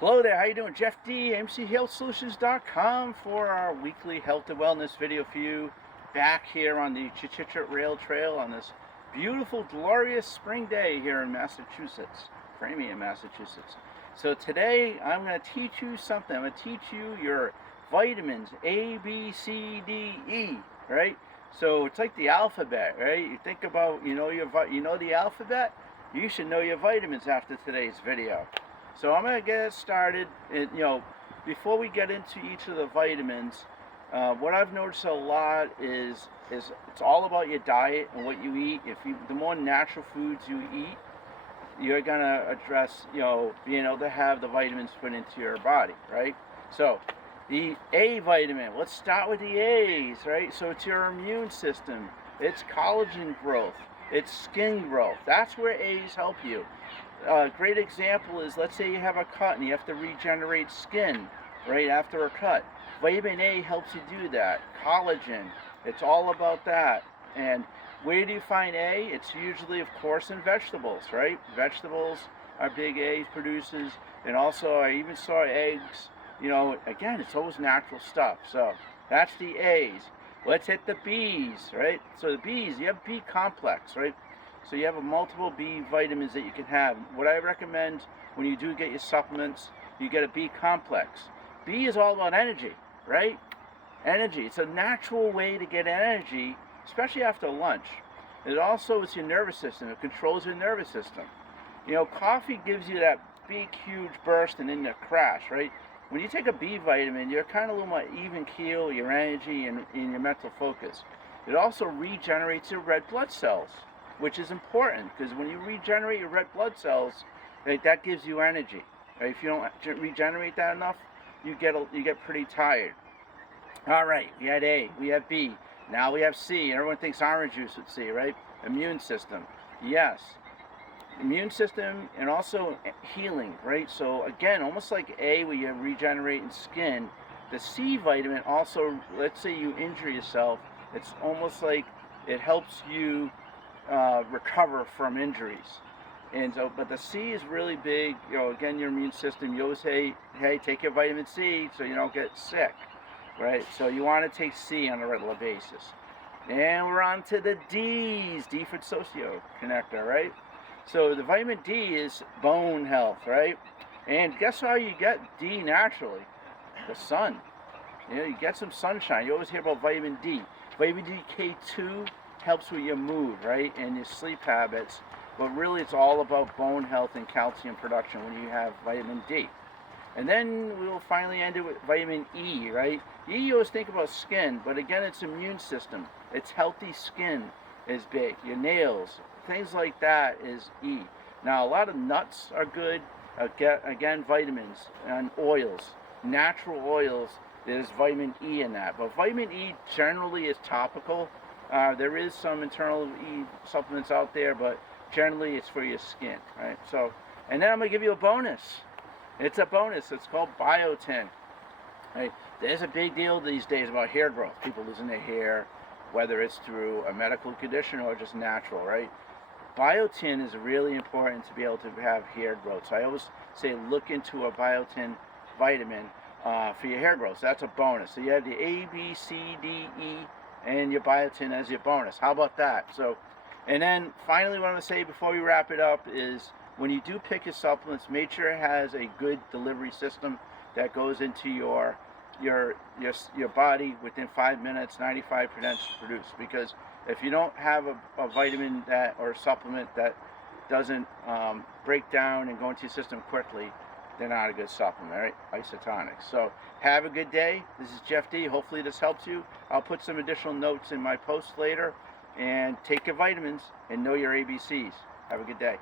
Hello there, how you doing? Jeff D, AIMCHealthSolutions.com for our weekly health and wellness video for you. Back here on the Chichichet Rail Trail on this beautiful, glorious spring day here in Massachusetts, Framingham, Massachusetts. So today I'm going to teach you something. I'm going to teach you your vitamins A, B, C, D, E, right? So it's like the alphabet, right? You think about, you know the alphabet? You should know your vitamins after today's video. So I'm going to get started, and, before we get into each of the vitamins, what I've noticed a lot is it's all about your diet and what you eat. The more natural foods you eat, you're going to address, being able to have the vitamins put into your body, right? So the A vitamin, let's start with the A's, right? So it's your immune system, it's collagen growth, it's skin growth. That's where A's help you. A great example is, let's say you have a cut and you have to regenerate skin right after a cut. Vitamin A helps you do that. Collagen, it's all about that. And where do you find A? It's usually, of course, in vegetables, right? Vegetables are big A producers. And also, I even saw eggs. Again, it's always natural stuff. So that's the A's. Let's hit the B's, right? So the B's, you have B complex, right? So you have a multiple B vitamins that you can have. What I recommend when you do get your supplements, you get a B complex. B is all about energy, right? Energy. It's a natural way to get energy, especially after lunch. It also is your nervous system. It controls your nervous system. Coffee gives you that big, huge burst and then the crash, right? When you take a B vitamin, you're kind of a little more even keel, your energy and your mental focus. It also regenerates your red blood cells, which is important, because when you regenerate your red blood cells, right, that gives you energy. Right? If you don't regenerate that enough, you get pretty tired. All right, we had A, we have B, now we have C. Everyone thinks orange juice with C, right? Immune system, yes. Immune system and also healing, right? So again, almost like A, where you're regenerating skin, the C vitamin also, let's say you injure yourself, it's almost like it helps you recover from injuries. And so, but the C is really big. Again, your immune system. You always say, hey, take your vitamin C so you don't get sick, right? So you want to take C on a regular basis. And we're on to the D's. D for socio connector, right? So the vitamin D is bone health, right? And guess how you get D naturally? The sun. You get some sunshine. You always hear about vitamin D. Vitamin D K2 helps with your mood, right, and your sleep habits. But really, it's all about bone health and calcium production when you have vitamin D. And then we'll finally end it with vitamin E, right? E, you always think about skin, but again, it's immune system. It's healthy skin is big. Your nails, things like that is E. Now, a lot of nuts are good. Again, vitamins and oils, natural oils. There's vitamin E in that. But vitamin E generally is topical. There is some internal E supplements out there, but generally it's for your skin, right? So, and then I'm going to give you a bonus. It's a bonus. It's called biotin. Right? There's a big deal these days about hair growth. People losing their hair, whether it's through a medical condition or just natural, right? Biotin is really important to be able to have hair growth. So I always say look into a biotin vitamin for your hair growth. So that's a bonus. So you have the A, B, C, D, E, and your biotin as your bonus. How about that? So, and then finally what I'm going to say before we wrap it up is when you do pick your supplements, make sure it has a good delivery system that goes into your body within 5 minutes, 95% produced. Because if you don't have a vitamin that or a supplement that doesn't break down and go into your system quickly, they're not a good supplement, right? Isotonics. So have a good day. This is Jeff D. Hopefully this helps you. I'll put some additional notes in my post later. And take your vitamins and know your ABCs. Have a good day.